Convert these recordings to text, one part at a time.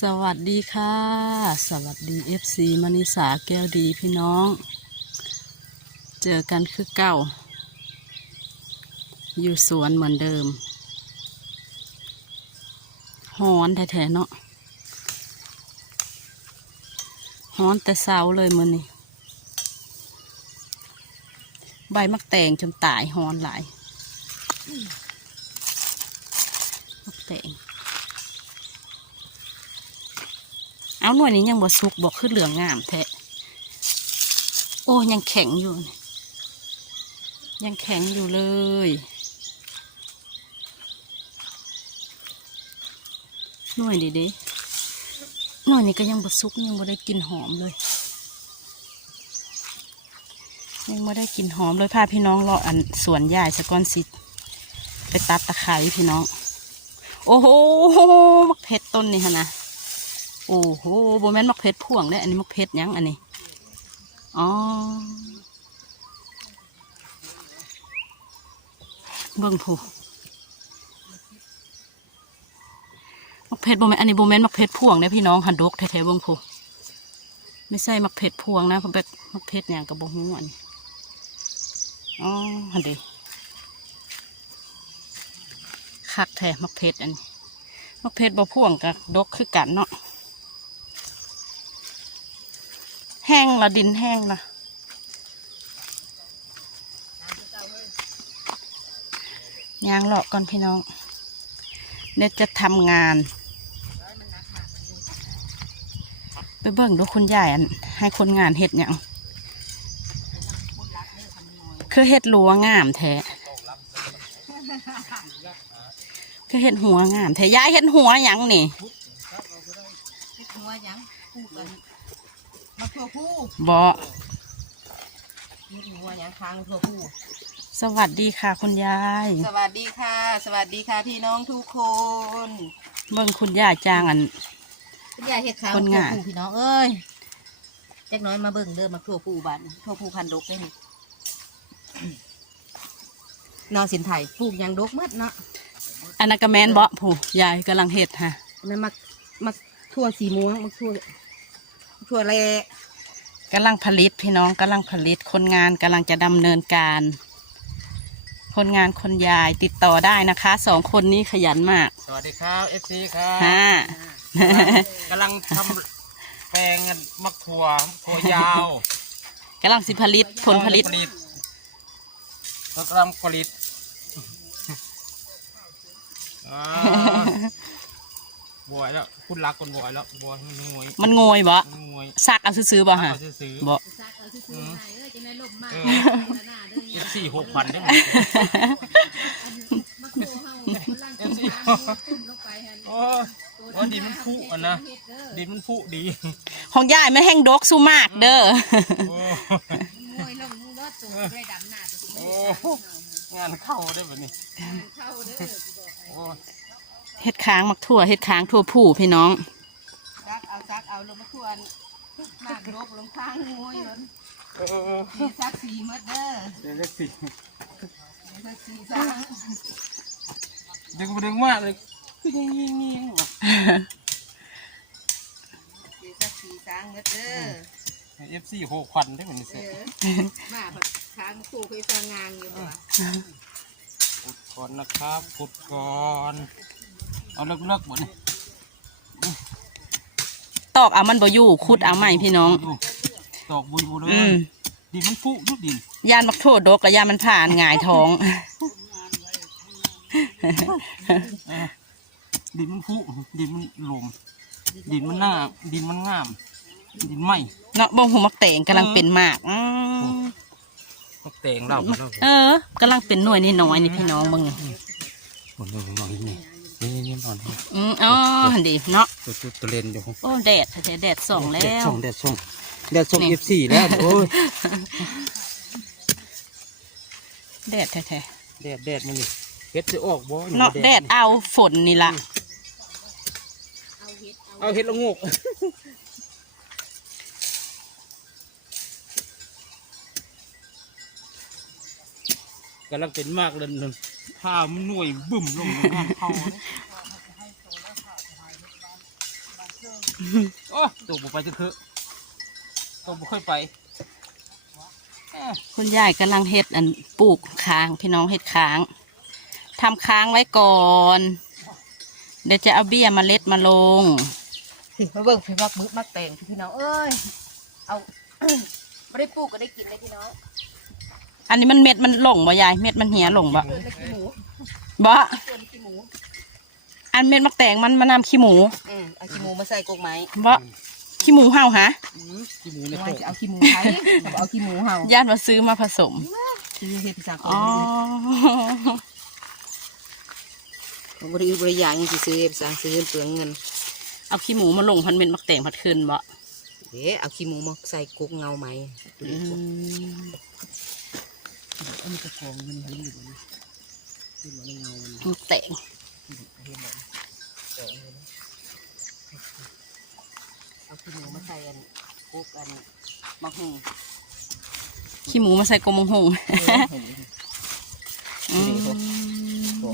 สวัสดีค่ะ สวัสดีเอฟซีมณิสาแก้วดีพี่น้อง เจอกันคือเก่า อยู่สวนเหมือนเดิมฮ้อนแท้ๆเนาะฮ้อนแต่เช้าเลยมือนี่ใบมักแตงจนตายฮ้อนหลาย มักแตง เอาหน่วยนี้ยังบ่สุกบอกขึ้นเหลืองงามแท้โอ้ยังแข็งอยู่ ยังแข็งอยู่เลย หน่วยดีเด้หน่วยนี้ก็ยังบ่สุกยังบ่ได้กลิ่นหอมเลย ยังไม่ได้กลิ่นหอมเลยพาพี่น้องเลาะอันสวนยายสะก้อนสิดไปตัดตะไคร้พี่น้อง โอ้โหมักเพชรต้นนี่ฮะนะ โอ้โหโบแมนมักเพชรพ่วงเลยอันนี้มักเพชรยังอันนี้ อ๋อ เบิ่งผู้มักเพชรโบแมนอันนี้โบแมนมักเพชรพ่วงเนี่ยพี่น้องหันดกแท้ๆเบิ่งผู้ไม่ใช่มักเพชรพ่วงนะเพราแบบมักเพชรอย่างกับโบหูอันนี้อ๋อหันเดคักแท้มักเพชรอันนี้มักเพชรโบพ่วงกับดกคือกันเนาะ แห้งละดินแห้งละยางเลาะก่อนพี่น้องเนี่ยจะทำงาน ไปเบิ่งดูคุณยายอันให้คนงานเห็ดอย่างคือเห็ดลัวงามแท้คือเห็ดหัวงามแท้ยายเห็ดหัวหยังนี่เฮ็ดหัวหยังพูก นมาทั่วผู้บอเฮ็ดหัวหยังค้างทั่วผู้สวัสดีค่ะคุณยายสวัสดีค่ะ สวัสดีค่ะพี่น้องทุกคนเบิ่งคุณยายจางอัน คุณยายเฮ็ดค้างคนทั่วงาน ผู้พี่น้องเอ้ยแจ็กน้อยมาเบิ่งเด้อมาทั่วผู้บ้านทั่วผู้พันดกได้นี่นอนสินไทยปลูกหยังดกหมืดเนาะอันนั้นก็แมนเบาะผู้ยายกำลังเห็ดฮะอันนั้นมามาทั่วสีม่วงมาทั่ว ทั่วแลกำลังผลิตพี่น้องกำลังผลิตคนงานกำลังจะดำเนินการ คนงานคนยายติดต่อได้นะคะสองคนนี้ขยันมากสวัสดีครับเอฟซีครับฮะกำลังทำแปลงมักถั่วมักถั่วยาวกำลังสิผลิตผลผลิตกำลังผลิตอ่า บวยแล้วคุณรักคนบวยแล้วบวยมันงวยมันโงยบ่มันงวยซักเอาซื้อๆบ่ฮะเอาซื้อบ่เออเอฟซีหกพันได้ไหมเอฟซีโอ้โอ้ดินมันพุอะนะดินมันพุดี ของยายไม่แห้งดกสู้มากเด้อโอ้โอ้งานเข้าได้แบบนี้โอ้ เฮ็ดค้างมักทั่วเฮ็ดค้างทั่วผู้พี่น้องซักเอาซักเอาลงมาทั่วหน้าดกลงข้างงวยล้นเออสีซักสีหมดเด้อเดี๋ยวเลขสี่ซักสีซักดึงไปดึงมากเลยคือยิงยิงยิงว่ะสีซักสีซังหมดเด้อเอฟซีหกพันได้เหมือนเอเสียอมาแบบค้างคู่เคยฟังงานอยู่บ่ขุดก่อนนะครับขุดก่อน เอาเลิกเลิกหมดนี่ตอกเอามันบ่อยู่ขุดเอาใหม่พี่น้องดูตอกบุยบุยเลอืยมดินมันฟุทุกดินยานมักโทษดกกับยานมันผ่านหงายท้อง เออดินมันฟุดินมันหลวมดินมันหน้าดินมันงาม ดินไหม เนาะบ่งหูมักแตงกำลังเป็นหมากอืมตกแต่งเราเราเออกำลังเป็นหน่วยนี่น้อยนี่พี่น้องเบิ่งนี่หมดเลยหน่อยนี่นี่นี่น อนนี่อืมอ๋อหั่นดิเนาะตัวตัวตัวเลนเดี๋ยวผมโอ้แดดแท้ๆแดดส่องแล้แดดว ส่งแดดส่งแดดส่งนี่ เอฟซีแล้วโอ้ยแดดแท้แดดแดดมันนี่เฮ็ดจะออกบ่ๆเนาะแดดเอาฝนนี่ล่ะเอาเฮ็ดละโงกกำลังเป็นมากเลยนั่นผ้ามันหน่วยบึ้มลงในบ้านเขาเนี่ย โอ้ตัวบุไปจะคือตัวบุค่อยไปเอ้อคุณยายกำลังเฮ็ดอันปลูกค้างพี่น้องเฮ็ดค้างทำค้างไว้ก่อน เดี๋ยวจะเอาเบี้ยเมาเล็ดมาลงมาเบิ่งพี่มักมึกมักแตงพี่น้องเอ้ยเอาไม่ได้ปลูกก็ได้กินเลยพี่น้องอันนี้มันเม็ดมันหลงบ่ยายเม็ดมันเหี่ยหลงบ่เกิดเลยขี้หมูบ่เกิดขี้หมู อันเม็ดมักแตงมันมานำขี้หมูอืมเอาขี้หมูมาใส่กรงไม้บ่ขี้หมูเห่าฮะอืมขี้หมูในเดี๋ยวโคว่ากจะเอาขี้หมูไทยกับเอาขี้หมูเห่าญาติมาซื้อมาผสมคือเฮ็ดพิซซ่าอ๋อของบริบริยางยังสิซื้อเฮ็ดพิซซ่าซื้อเปลืองเงิน เอาขี้หมูมาลงพันเม็ดมักแตงพัดขึ้นบ่เด้เอาขี้หมูมาใส่กรงเงาไหมอืมอันนี้กระฟองมันมันอยู่มันอยู่ในเงามันมักแตง เห็นไหมเดี๋ยวเอาเลยนะเอาขี้หมูมาใส่อันกุ๊กอันมะฮุ่งขี้หมูมาใส่กลมงหงเออเห็นไหมอืมโอ้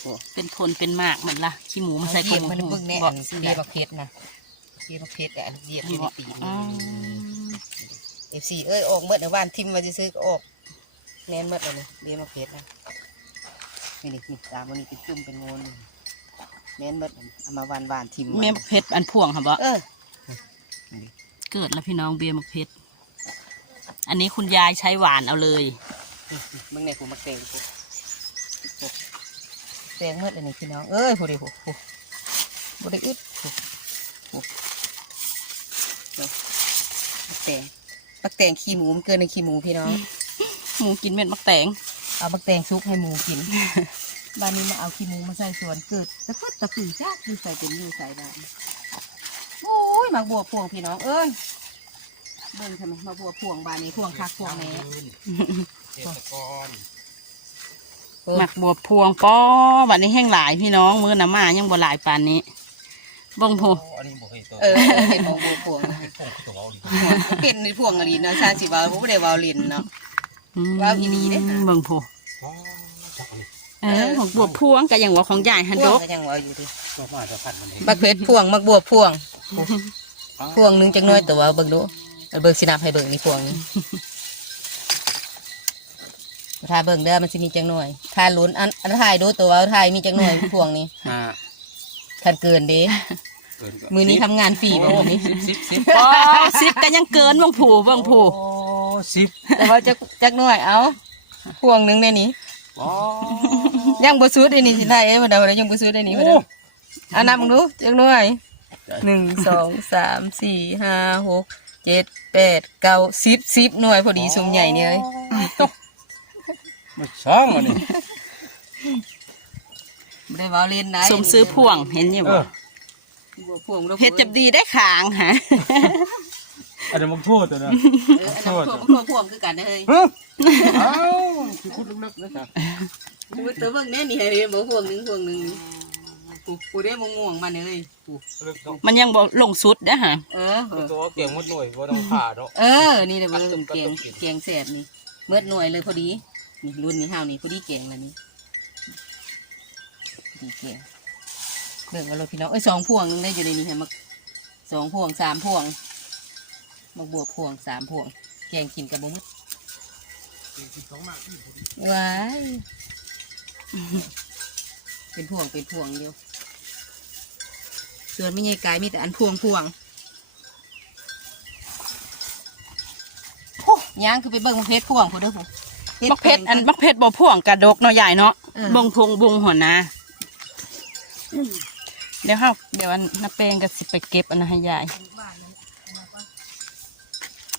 โหเป็นพลเป็นมากเหมือนละขี้หมูมาใส่กลเยียบมงมันหงเบิ่งแน่บ่อันเดียบเพชรนะเดียบเพชรแต่อันเดียบอยู่ในตีนอ๋อเอฟซีเอ้ยออกเมื่อในบ้านทิมมาจะซื้อก็ออกแน่นเมื่อเลยเดียบเพชรนะ นี่นี่ตามวันนี้เป็นจุ่มเป็นโงนแน่นเมื่อเอามาวานวานทิมแม่มักเพชรอันพ่วงค่ะบ่ เออเกิดแล้วพี่น้องเบียร์มักเพชร อันนี้คุณยายใช้หวานเอาเลย มึงเนี่ยกูมาเตงกูเตงเมื่อเลยนี่พี่น้อง เอ้ยพอดีโหโหบไดอึดโหโหเดี๋ยวบักแตงบักแตงขี้หมูมันเกินในขี้หมูพี่น้อง หมูกินเม็ดมักแตง เอาบักแตงซุกให้หมูกิน บ้านนี้มาเอาขี้หมูมาใส่สวนเกิดตะพุดตะปือจ้าคือใส่เป็นอยูใส่ได้โอ้ยหมากบัวพวงพี่น้องเอ้ยเบิ่งทำไมมาบัวพวงบ้านนี้พวงคักพวงแหน่เกษตรกรเออหมักบวบพวงป้อบัดนี้แห้งหลายพี่น้องมื้อน้ำมายังบ่หลายปานนี้เบ่งโพโอ้อันนี้บอกให้ตัวเออเห็นของบัวพวงนะพวกตัวเอาดิเป็นในพวงอะไรเนาะชาสิว่าผมไม่ได้ว่าลินเนาะว้าวอีหลีเด้อค่ะเบิ่งโพอ๋อจักอันนี้ เออของบวบพวงก็ยังว่าของยายฮันพดวงกก็ยังว่าอยู่ดิตัวมาจะพันมันเองบักเพชรพวงมักบัวพวง พวงหนึงจังน้อยตัวเบิ่งดูเอาเบิ่งสินับให้เบิ่งนี่พวงนี้ถ้าเบิ่งเด้อมันสิมีจังหน่อยถ้าลุ้นอันอันถ่ายดูตัวว่าถ่ายมีจังหน่อยพวงนี้อ่าคันเกินเด้เกินก็มือนี้ทำงานฟรีบ่มือนี้สิบสิบสิบป้อสิบก็ยังเกินเบิ่งผูเบิ่งผูโอ้สิบแต่ว่าจักจักหน่อยเอา พวงหนึงในนี้อ๋อยังบ่สุดไอ้นี่สิได้เอ้ยบ่ได้บ่ได้ยังบ่สุดไอ้นี่บ่ได้อันนับมึงดูจักหน่อยหนึ่งสองสามสี่ห้าหกเจ็ดแปดเก้าสิบสิบหน่วยพอดีสุ่มใหญ่นี่เลยมาช่างอันนี้ไม่ได้เว้าเล่นนะสมซื้อพวงเห็นอยู่เอบ่อบัวพวงเพชรจับดีได้ขางฮะอันนี้มันโทษตัวนะเอออันนั้นพวงพวงพวงคือกันนะเฮ้ยเฮ้ยเอ้า คือคุดลึกๆนะจ๊ะกูตัวเบิ่งแน่นี่เฮ้ยบ่พวงหนึงพวงหนึงกูกูได้มงม่วงมาเนี่ยเลยกูลึกเนาะมันยังบ่ลงสุดเด้อฮะเออเออ ตัวเก่งหมดหน่วยว่าต้องผ่าเนาะ เออ นี่เด้อเบิ่งเกียงเกียงแสบนี่เมื่อหน่วยเลยพอดี นี่รุ่นนี้ห้าวนี่พอดีเกียงแล้วนี่ดีเกียงเบิ่งกันเลยพี่น้อง เอ้ยสองพวงนึงได้อยู่ในนี้เห็นมั้ยสองพวงสามพวงมาบวกพวงสามพวงแกงกินกับบุ้ม ว้ายเป็นพวงเป็นพวงเดียวส่วนไม่ใหญ่กายมีแต่อันพวงพวงโอ้ย่างคือไปเบิ่งมะเพชรพวงพูดเด้อพูบักเพชรอันบักเพชรบ่พ่วงกระดกเนาะใหญ่เนาะเออบงพงบงหัวนะเดี๋ยวเฮาเดี๋ยวอันน้าแป้งก็สิไปเก็บอันนั้นให้ยาย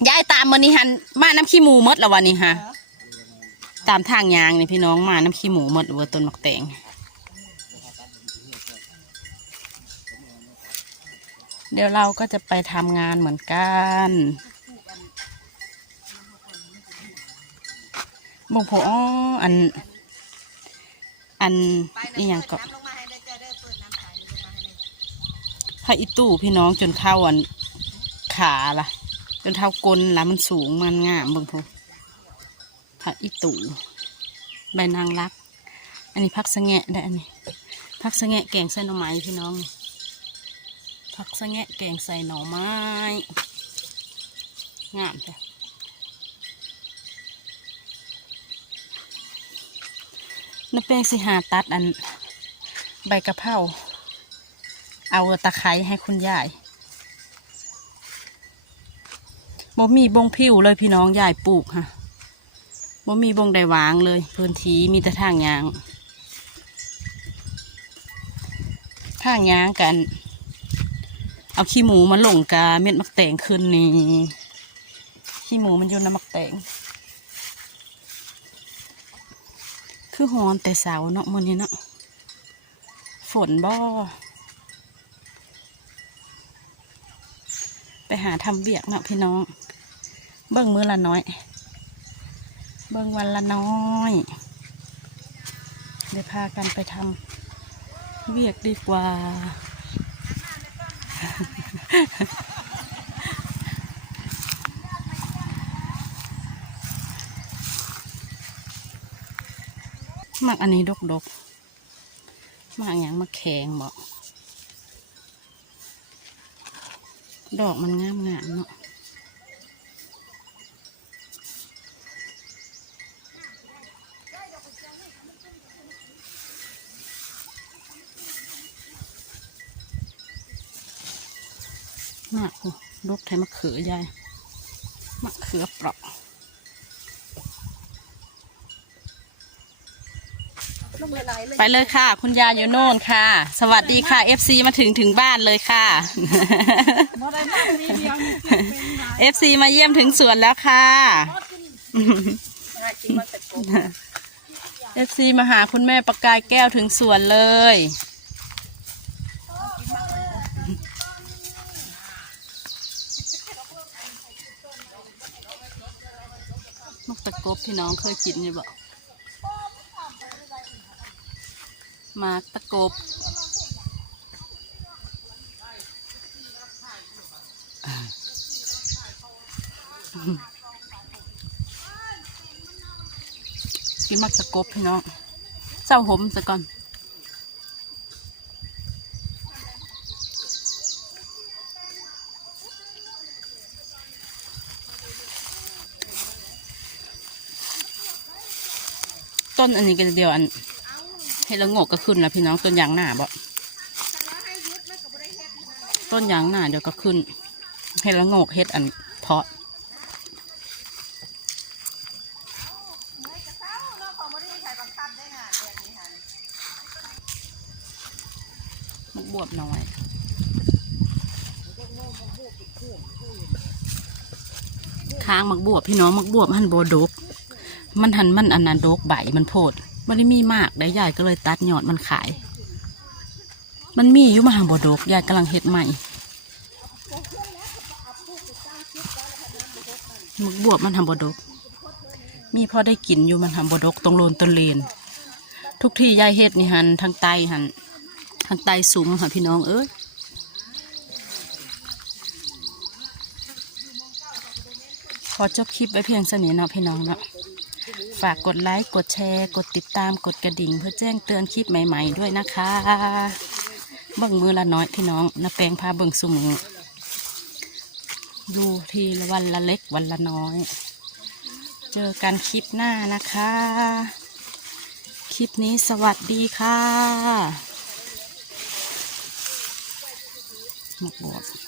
ยายตามมื้อนี้หันมาน้ำขี้หมูหมดแล้ววันนี้ฮะ ตามทางยางนี่พี่น้องมาน้ำขี้หมูหมดเว่าต้นมักแตงเดี๋ยวเราก็จะไปทำงานเหมือนกันบงโพอ๋ออัน อันอีหยังก็พระอีตู้พี่น้องจนเท่าอันขาล่ะ จนเท่ากลนล่ะมันสูงมันงามบิ่งพูพ ระอีตูใบนางรัก อันนี้พักสะแงะได้อันนี้พักสะแงะแกงเส้นหน่อไม้พี่น้องนี่ผักสะแงะแกงใส่หน่อไม้งามจ้ะน้ำแป้งสิหาตัดอันใบกะเพราเอาตะไคร้ให้คุณยายบ่มีบงผิวเลยพี่น้องยายปลูกค่ะ บ่มีบงใดวางเลย พื้นที่มีแต่ทางยาง ทางยางกัน เอาขี้หมูมาหลงกาเม็ดมักแตงขึ้นนี่ขี้หมูมันอยู่น้ำมักแตงคือหอนแต่เสาเนาะมือนี้เนาะฝนบ่ไปหาทำเบียกเนาะพี่น้อง เบิ่งมือละน้อย เบิ่งวันละน้อย เดี๋ยวพากันไปทำเบียกดีกว่า มักอันนี้ดกดกมักอย่างมักแข็งบอก ดอกมันงามงามเนาะ มากดกไทยมะเขือยาย มะเขือเปราะไปเลยค่ะ คุณยายอยู่โน่นค่ะ สวัสดีค่ะ FC มาถึงถึงบ้านเลยค่ะ FC มาเยี่ยมถึงสวนแล้วค่ะ FC มาหาคุณแม่ประกายแก้วถึงสวนเลย นกตะกบ พี่น้องเคยกินอยู่บ่มากตะกบกินมักตะกบพี่น้องเศร้าหมซะก่อน ต้นอันนี้ก็เดียวอันเห็ดละงกก็ขึ้นแล้วพี่น้องต้นยางหน้าบ่ต้นยางหน้าเดี๋ยวก็ขึ้นเห็ดละงกเห็ดอันเพาะมักบวบน้อยค้างมักบวบพี่น้องมักบวบมันโบดก มันหันมันอันนั้นดกใบมันโพดมันได้มีมากได้ยายก็เลยตัดยอดมันขาย มันมีอยู่มาหาบดกยายกำลังเฮ็ดใหม่มึกบวบมันทำบดก มีพอได้กินอยู่มันทำบดกตรงโลนต้นเลน ทุกที่ยายเฮ็ดนี่หันทางไตหันทางไตซุ้มค่ะพี่น้องเอ้ยขอจบคลิปไว้เพียงเท่านี้เนาะพี่น้องเนาะ ฝากกดไลค์กดแชร์ กดติดตามกดกระดิ่ง เพื่อแจ้งเตือนคลิปใหม่ ๆ ด้วยนะคะเบิ่งมือละน้อยพี่น้องนาแปลงพาเบิ่งสุมือดูทีละวันละเล็กวันละน้อย เจอกันคลิปหน้านะคะ คลิปนี้สวัสดีค่ะหมกบวบ